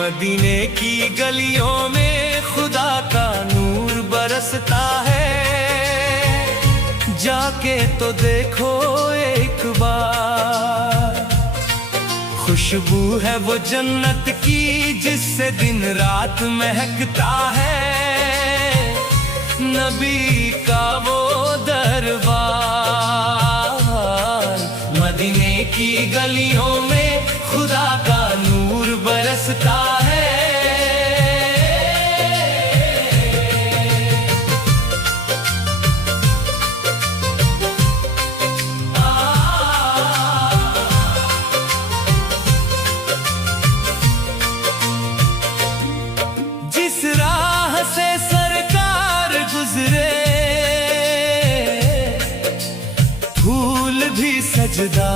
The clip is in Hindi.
मदीने की गलियों में खुदा का नूर बरसता है, जाके तो देखो एक बार। खुशबू है वो जन्नत की जिससे दिन रात महकता है, नबी का वो दरबार। मदीने की गलियों में खुदा का नूर बरसता है। जिस राह से सरकार गुजरे, फूल भी सजदा